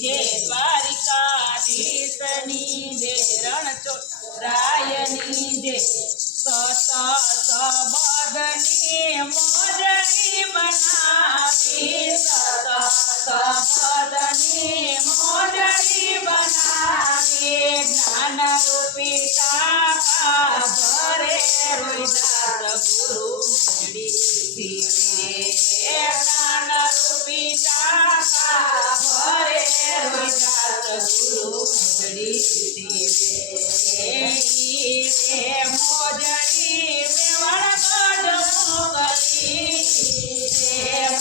जय द्वारिकाधीशनी जय रणचोड़रायनी जय सत सबदनी मोजनी बनावी सत सबदनी मोजनी बनावी ज्ञान रूपी टाका भरे रोहिदास गुरु मोजड़ी ज्ञान रूपी टाका भरे रोहिदास गुरु मोजड़ी मोजड़ी मेवाड़ मोकली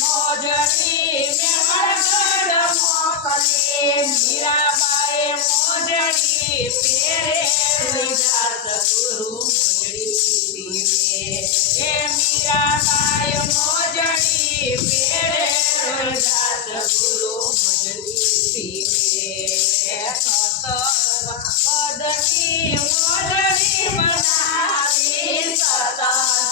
मोजड़ी मेवाड़ मोकली मीराबाई मोजड़ी पेरे रोहिदास गुरु मोजड़ी मीराबाई मोजड़ी पेरे रोहिदास गुरु मोजड़ी सबदनी मोजड़ी बनावी सत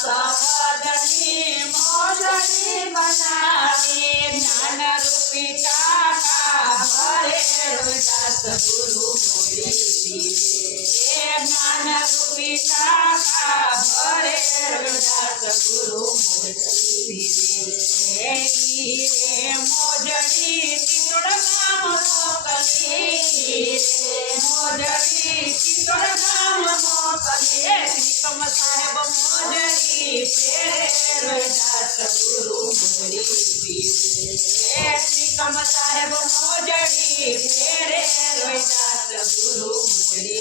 सबदनी मोजड़ी बनावी ज्ञान रूपी टाका भरे रोहिदास गुरु मोजड़ी ज्ञान रूपी टाका भरे रोहिदास गुरु मोजड़ी मोजड़ी किशोर नाम मोकली मोजड़ी किशोर नाम मोकली त्रिकम साहेब मोजड़ी पेरे रोहिदास गुरु मोजड़ी त्रिकम साहेब मोजड़ी पेरे रोहिदास गुरु मोजड़ी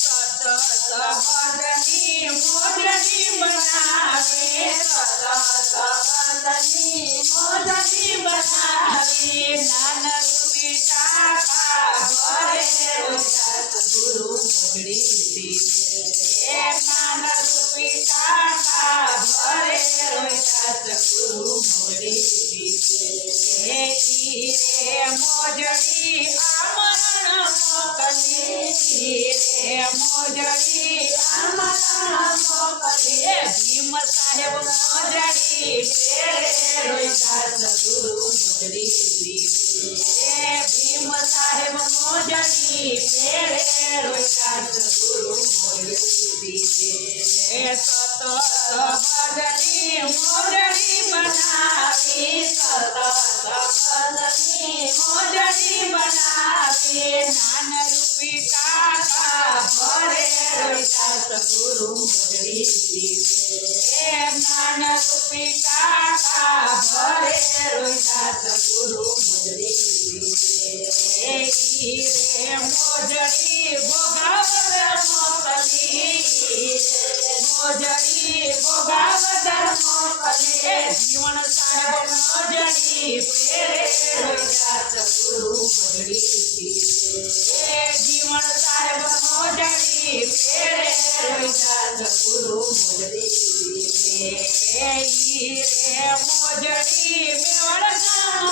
सत सबदनी मोजड़ी बनावे सत सबदनी मोजड़ी बनावे ज्ञान रूपी टाका भरे रोहिदास गुरु मोजड़ी ज्ञान रूपी टाका भरे रोहिदास गुरु मोजड़ी मोजड़ी आमरण मोकली मोजड़ी आमरण मोकली भीम साहेब मोजड़ी पेरे रोहिदास गुरु मोजड़ी भीम साहेब मोजड़ी पेरे रोहिदास गुरु मोजड़ी सत सबदनी मोजड़ी बनावी सत सबदनी मोजड़ी बनावी ज्ञान रूपी टाका भरे रोहिदास गुरु मोजड़ी ज्ञान रूपी टाका भरे रोहिदास गुरु मोजड़ी मोजड़ी भोगावदर मोकली मोजड़ी भोगावदर मोकली जीवन साहेब मोजड़ी पेरे रोहिदास गुरु मोजड़ी जीवन साहेब मोजड़ी पेरे रोहिदास गुरु मोजड़ी मोजड़ी मेवाड़ नाम